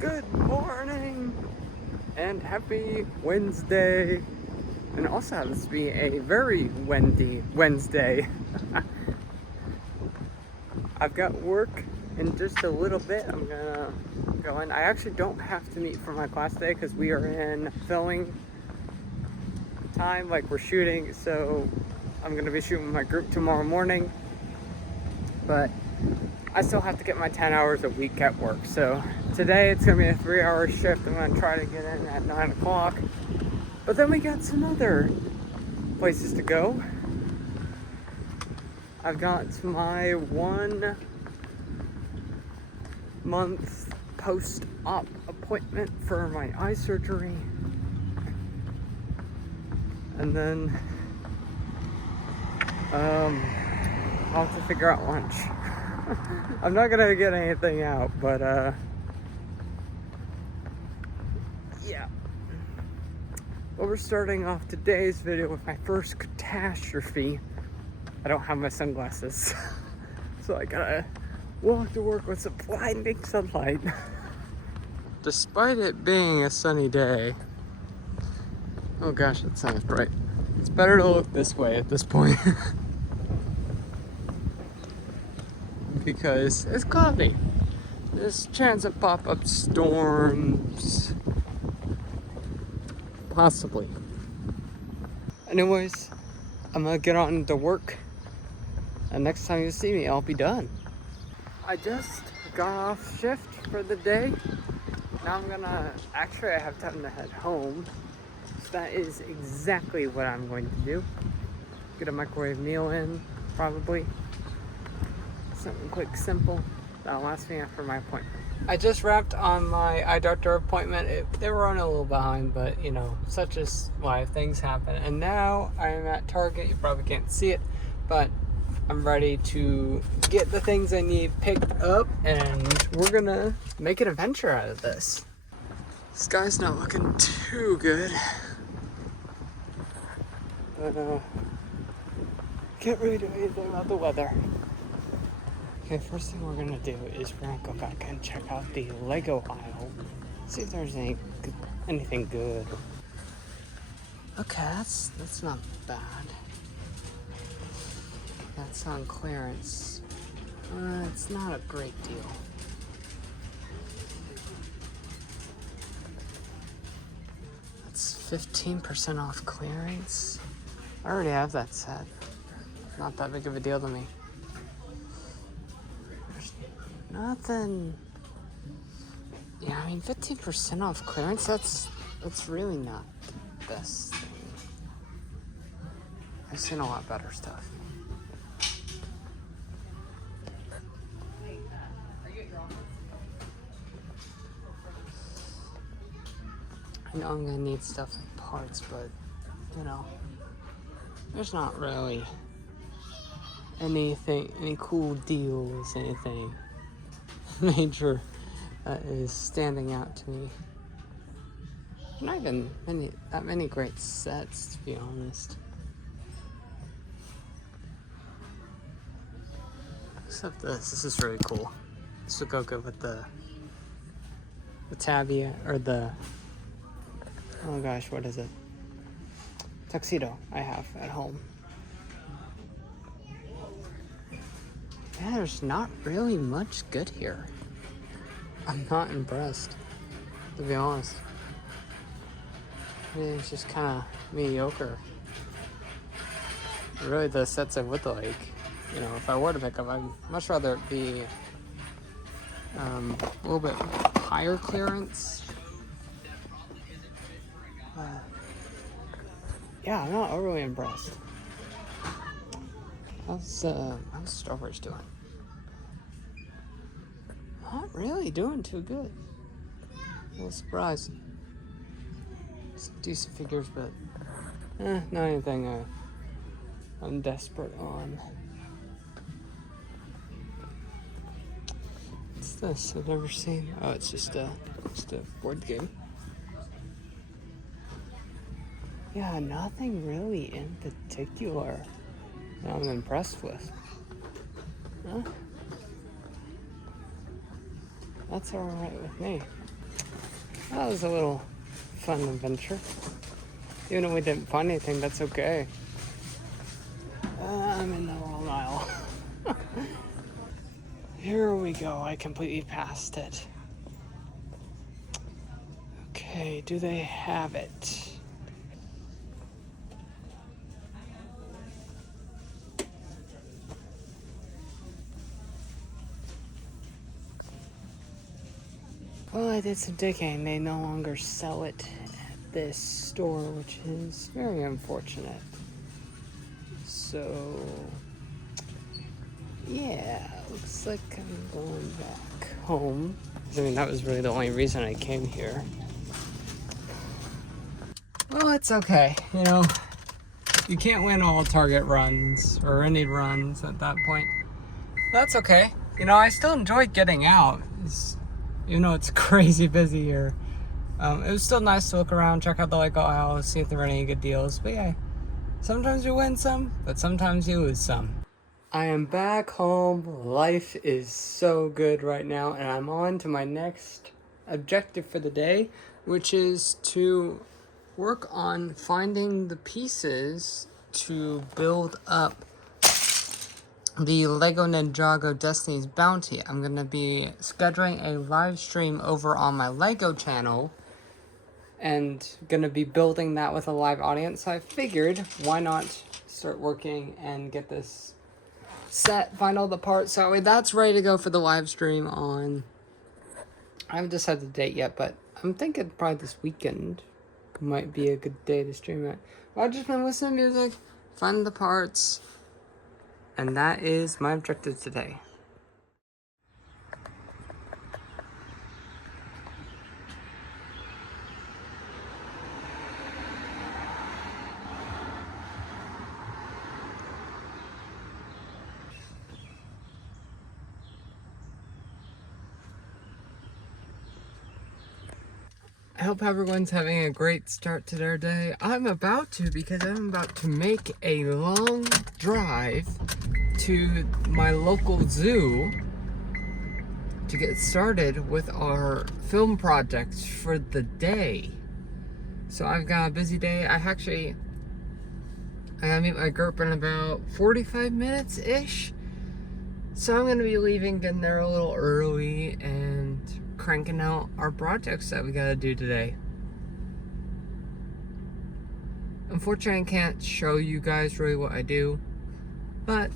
Good morning and happy Wednesday. And also happens to be a very windy Wednesday. I've got work in just a little bit. I'm gonna go in. I actually don't have to meet for my class today because we are in filming time, like we're shooting. So I'm gonna be shooting with my group tomorrow morning. But I still have to get my 10 hours a week at work. So today it's gonna be a 3-hour shift. I'm gonna try to get in at 9 o'clock. But then we got some other places to go. I've got my 1-month post-op appointment for my eye surgery. And then I'll have to figure out lunch. I'm not gonna get anything out, but yeah. Well, we're starting off today's video with my first catastrophe. I don't have my sunglasses, so I gotta walk to work with some blinding sunlight. Despite it being a sunny day, oh gosh, that sounds bright. It's better to look this way at this point. Because it's cloudy. There's a chance of pop-up storms. Possibly. Anyways, I'm gonna get on to work. And next time you see me, I'll be done. I just got off shift for the day. Now actually I have time to head home. So that is exactly what I'm going to do. Get a microwave meal in, probably. Something quick, simple, that'll last me after my appointment. I just wrapped on my eye doctor appointment. They were running a little behind, but you know, such is life, things happen. And now I'm at Target. You probably can't see it, but I'm ready to get the things I need picked up, and we're gonna make an adventure out of this. Sky's not looking too good, but can't really do anything about the weather. Okay, first thing we're gonna do is we're gonna go back and check out the Lego aisle, see if there's anything good. Okay, that's not bad. That's on clearance. It's not a great deal. That's 15% off clearance. I already have that set. Not that big of a deal to me. Nothing. Yeah, I mean 15% off clearance, that's really not the best thing. I've seen a lot better stuff. I know I'm gonna need stuff like parts, but you know, there's not really any cool deals, anything major that is standing out to me. Not even that many great sets, to be honest. Except this. This is really cool. This will go good with the tabia, or the, oh gosh, what is it? Tuxedo I have at home. Yeah, there's not really much good here. I'm not impressed, to be honest. I mean, it's just kind of mediocre. Really, the sets I would like, you know, if I were to pick up, I'd much rather it be a little bit higher clearance. Yeah, I'm not overly impressed. How's Strawberries doing? Not really doing too good. A little surprised. Some decent figures, but not anything I'm desperate on. What's this? I've never seen. Oh, it's just a board game. Yeah, nothing really in particular that I'm impressed with. Huh? That's alright with me. That was a little fun adventure. Even though we didn't find anything, that's okay. I'm in the wrong aisle. Here we go. I completely passed it. Okay, do they have it? Well, I did some digging. They no longer sell it at this store, which is very unfortunate. So, yeah, looks like I'm going back home. I mean, that was really the only reason I came here. Well, it's okay. You know, you can't win all Target runs or any runs at that point. That's okay. You know, I still enjoy getting out. You know, it's crazy busy here. It was still nice to look around, check out the Lego aisle, see if there were any good deals. But yeah, sometimes you win some, but sometimes you lose some. I am back home. Life is so good right now, and I'm on to my next objective for the day, which is to work on finding the pieces to build up the Lego Ninjago Destiny's Bounty. I'm going to be scheduling a live stream over on my Lego channel and going to be building that with a live audience. So I figured, why not start working and get this set, find all the parts. So that way that's ready to go for the live stream on... I haven't decided the date yet, but I'm thinking probably this weekend might be a good day to stream it. I've just been listening to music, find the parts, and that is my objective today. I hope everyone's having a great start to their day. I'm about to, because I'm about to make a long drive to my local zoo to get started with our film projects for the day. So I've got a busy day. I gotta meet my group in about 45 minutes-ish. So I'm gonna be leaving, getting there a little early, and cranking out our projects that we gotta do today. Unfortunately, I can't show you guys really what I do, but,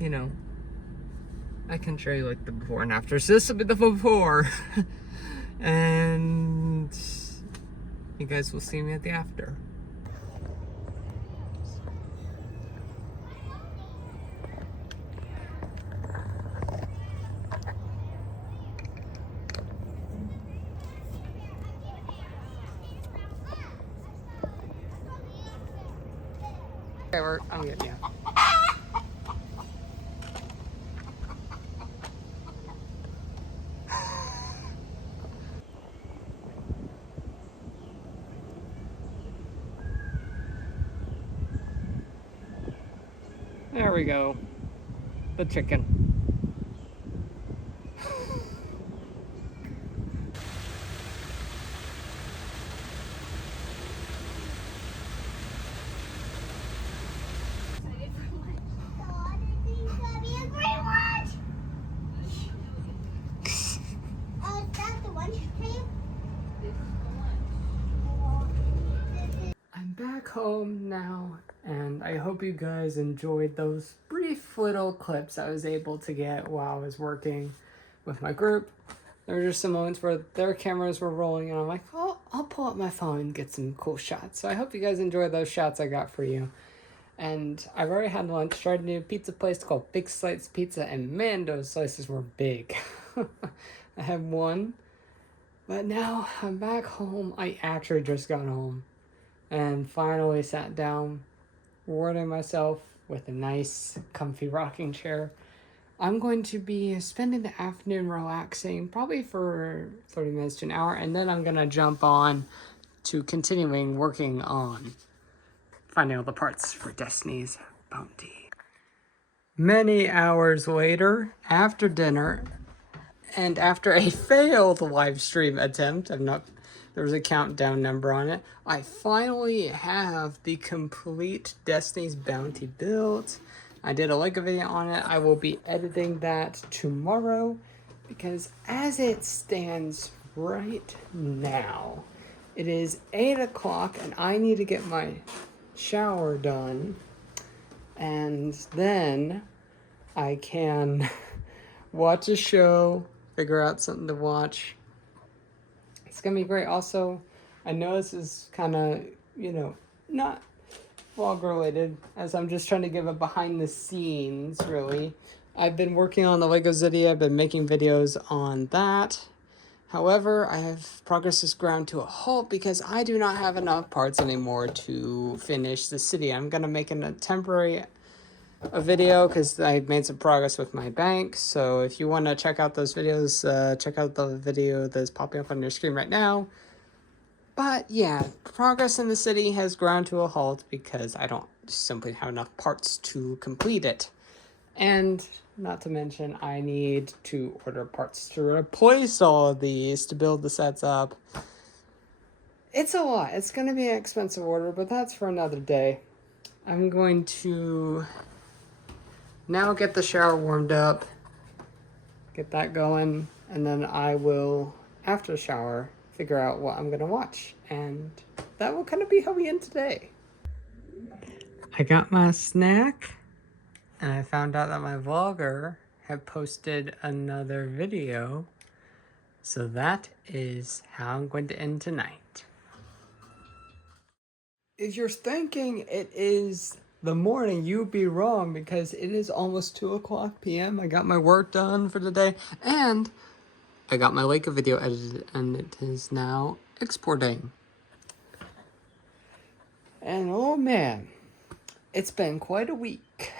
you know, I can show you like the before and after. So this will be the before, and you guys will see me at the after. Okay, I'm getting you. There we go. The chicken. I'm back home now, and I hope you guys enjoyed those brief little clips I was able to get while I was working with my group. There were just some moments where their cameras were rolling, and I'm like, oh, I'll pull up my phone and get some cool shots. So I hope you guys enjoyed those shots I got for you. And I've already had lunch. Tried a new pizza place called Big Slice Pizza, and man, those slices were big. I had one, but now I'm back home. I actually just got home and finally sat down, rewarding myself with a nice, comfy rocking chair. I'm going to be spending the afternoon relaxing, probably for 30 minutes to an hour, and then I'm going to jump on to continuing working on finding all the parts for Destiny's Bounty. Many hours later, after dinner, and after a failed live stream attempt, I've not There was a countdown number on it. I finally have the complete Destiny's Bounty built. I did a Lego video on it. I will be editing that tomorrow because as it stands right now, it is 8 o'clock and I need to get my shower done. And then I can watch a show, figure out something to watch. It's gonna be great. Also, I know this is kind of, not vlog related, as I'm just trying to give a behind the scenes, really. I've been working on the Lego City. I've been making videos on that. However, progress has ground to a halt because I do not have enough parts anymore to finish the city. I'm gonna make a temporary video because I made some progress with my bank. So if you want to check out those videos, check out the video that's popping up on your screen right now. But yeah, progress in the city has ground to a halt because I don't simply have enough parts to complete it. And not to mention, I need to order parts to replace all of these to build the sets up. It's a lot. It's going to be an expensive order, but that's for another day. I'm going to now get the shower warmed up, get that going, and then I will, after the shower, figure out what I'm going to watch. And that will kind of be how we end today. I got my snack. And I found out that my vlogger had posted another video. So that is how I'm going to end tonight. If you're thinking it is the morning, you'd be wrong because it is almost 2 o'clock p.m. I got my work done for the day and I got my Lego video edited and it is now exporting. And oh man, it's been quite a week.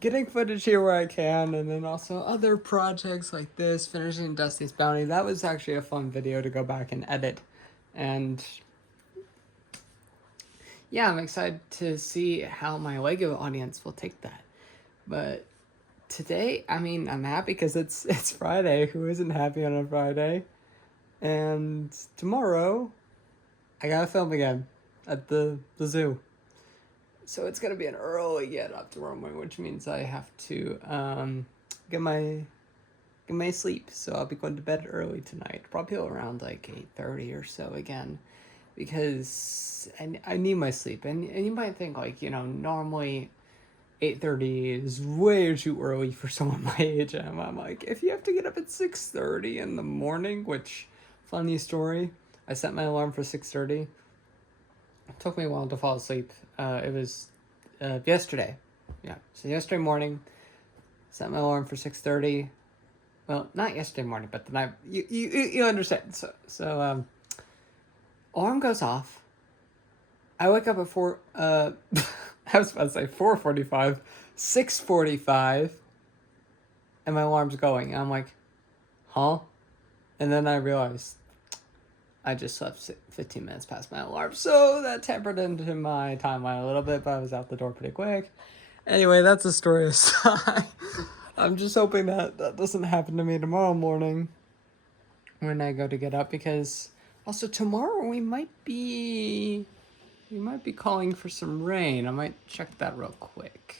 Getting footage here where I can, and then also other projects like this, finishing Destiny's Bounty. That was actually a fun video to go back and edit. And yeah, I'm excited to see how my Lego audience will take that. But today, I'm happy because it's Friday. Who isn't happy on a Friday? And tomorrow, I gotta film again at the zoo. So it's gonna be an early get up tomorrow morning, which means I have to get my sleep. So I'll be going to bed early tonight, probably around like 8:30 or so again, because I need my sleep. And you might think normally 8:30 is way too early for someone my age. And I'm like, if you have to get up at 6:30 in the morning, which funny story, I set my alarm for 6:30. It took me a while to fall asleep. It was yesterday. Yeah, so yesterday morning, set my alarm for 6:30. Well, not yesterday morning, but the night. You understand. So alarm goes off. I wake up at 4. I was about to say 4:45, 6:45, and my alarm's going. And I'm like, huh? And then I realized I just slept 15 minutes past my alarm, so that tempered into my timeline a little bit, but I was out the door pretty quick. Anyway, that's a story aside. I'm just hoping that doesn't happen to me tomorrow morning when I go to get up, because also tomorrow we might be calling for some rain. I might check that real quick.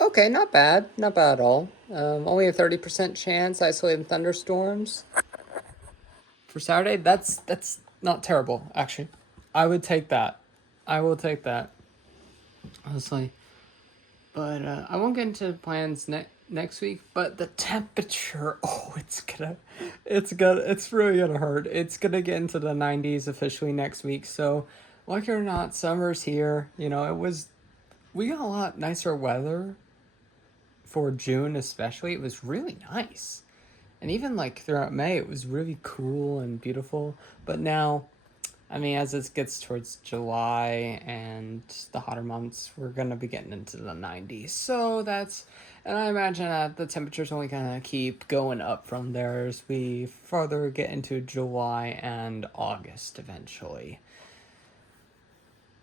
Okay, not bad. Not bad at all. Only a 30% chance, isolated thunderstorms. For Saturday, that's not terrible, actually. I would take that. I will take that. Honestly. But I won't get into plans next week, but the temperature, it's really gonna hurt. It's gonna get into the 90s officially next week. So, like it or not, summer's here. We got a lot nicer weather for June, especially. It was really nice. And even throughout May, it was really cool and beautiful. But now, as it gets towards July and the hotter months, we're going to be getting into the 90s. So that's And I imagine that the temperature's only gonna keep going up from there as we further get into July and August eventually.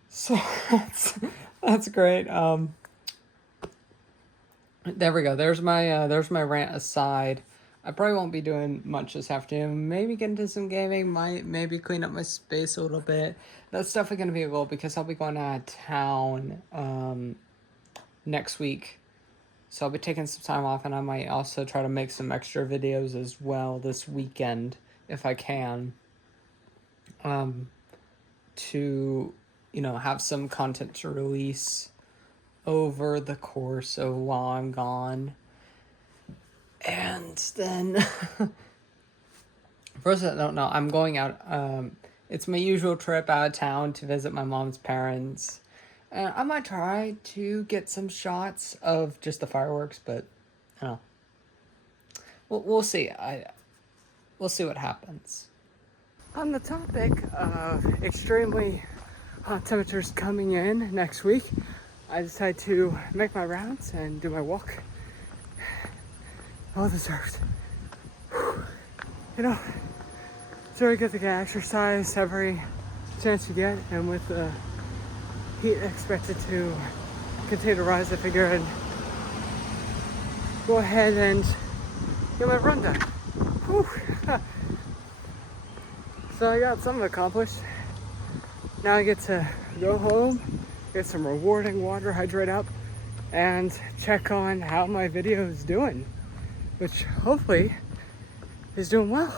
So that's great. There we go. There's my rant aside. I probably won't be doing much this afternoon. Maybe get into some gaming. Maybe clean up my space a little bit. That's definitely gonna be a goal because I'll be going out of town next week. So I'll be taking some time off, and I might also try to make some extra videos as well this weekend if I can. To have some content to release over the course of while I'm gone. And then, for those that don't know, I'm going out. It's my usual trip out of town to visit my mom's parents. And I might try to get some shots of just the fireworks, but I don't know. We'll see. We'll see what happens. On the topic of extremely hot temperatures coming in next week, I decided to make my rounds and do my walk. Well deserved. It's really good to get exercise every chance you get, and with the heat expected to continue to rise, I figure I'd go ahead and get my run done. Whew. So I got something accomplished. Now I get to go home, get some rewarding water, hydrate up, and check on how my video is doing, which hopefully is doing well.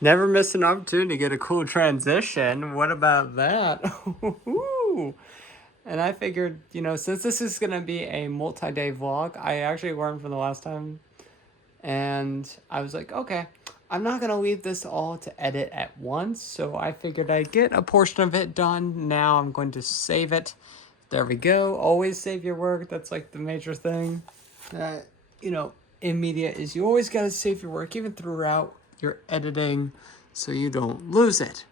Never miss an opportunity to get a cool transition. What about that? And I figured, since this is going to be a multi-day vlog, I actually learned from the last time. And I was like, okay, I'm not going to leave this all to edit at once. So I figured I'd get a portion of it done. Now I'm going to save it. There we go. Always save your work. That's like the major thing that, in media is you always got to save your work, even throughout your editing, so you don't lose it.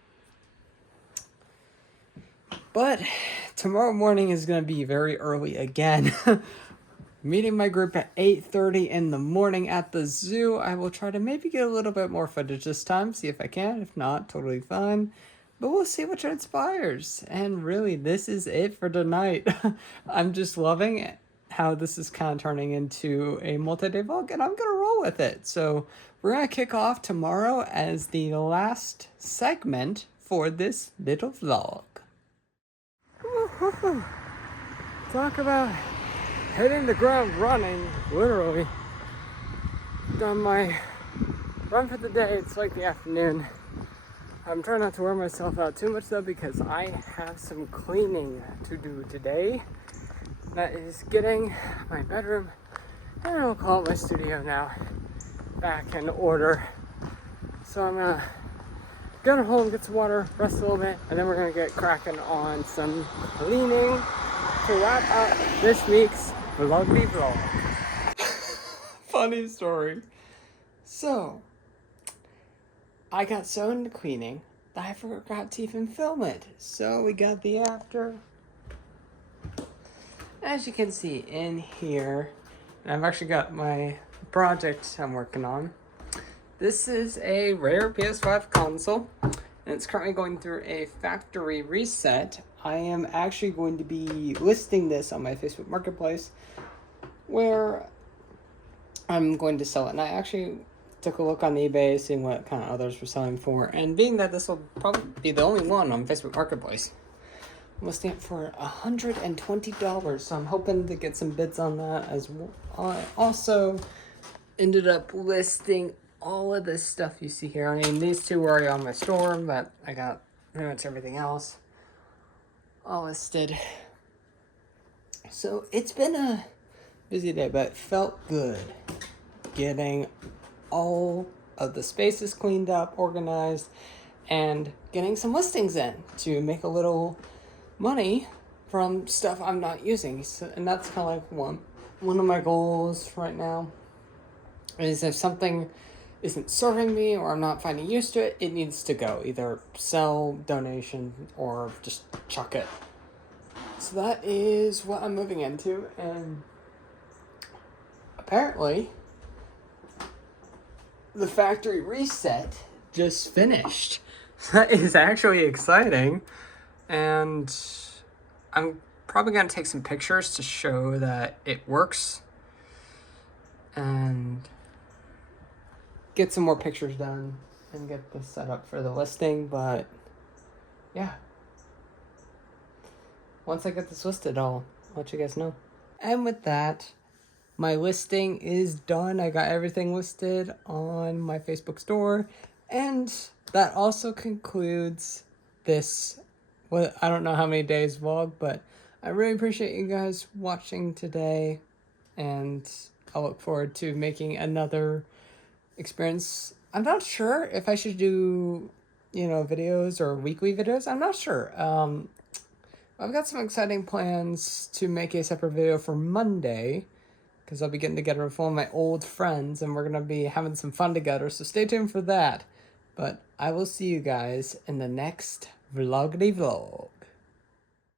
But tomorrow morning is going to be very early again. Meeting my group at 8:30 in the morning at the zoo. I will try to maybe get a little bit more footage this time, see if I can. If not, totally fine. But we'll see what transpires. And really, this is it for tonight. I'm just loving it, how this is kind of turning into a multi-day vlog, and I'm going to roll with it. So we're going to kick off tomorrow as the last segment for this little vlog. Woo-hoo-hoo. Talk about hitting the ground running, literally. Done my run for the day. It's like the afternoon. I'm trying not to wear myself out too much though, because I have some cleaning to do today. That is getting my bedroom, and I'll call it my studio now, back in order. So I'm gonna go home, get some water, rest a little bit, and then we're gonna get cracking on some cleaning to wrap up this week's vloggy vlog. Funny story. So, I got so into cleaning that I forgot to even film it. So we got the after. As you can see in here, and I've actually got my project I'm working on. This is a rare PS5 console, and it's currently going through a factory reset. I am actually going to be listing this on my Facebook Marketplace, where I'm going to sell it. And I actually took a look on eBay, seeing what kind of others were selling for, and being that this will probably be the only one on Facebook Marketplace, I'm listing it for $120, so I'm hoping to get some bids on that as well. I also ended up listing all of this stuff you see here. I mean, these two were already on my store, but I got pretty much everything else all listed. So it's been a busy day, but it felt good getting all of the spaces cleaned up, organized, and getting some listings in to make a little money from stuff I'm not using. So, and that's kind of like one of my goals right now, is if something isn't serving me or I'm not finding use to it, it needs to go. Either sell, donation, or just chuck it. So that is what I'm moving into, and apparently the factory reset just finished. That is actually exciting. And I'm probably going to take some pictures to show that it works. And get some more pictures done and get this set up for the listing. But yeah, once I get this listed, I'll let you guys know. And with that, my listing is done. I got everything listed on my Facebook store. And that also concludes this, well, I don't know how many days vlog, but I really appreciate you guys watching today. And I look forward to making another experience. I'm not sure if I should do, videos or weekly videos. I'm not sure. I've got some exciting plans to make a separate video for Monday, because I'll be getting together with one of my old friends and we're going to be having some fun together, so stay tuned for that. But I will see you guys in the next vloggy vlog.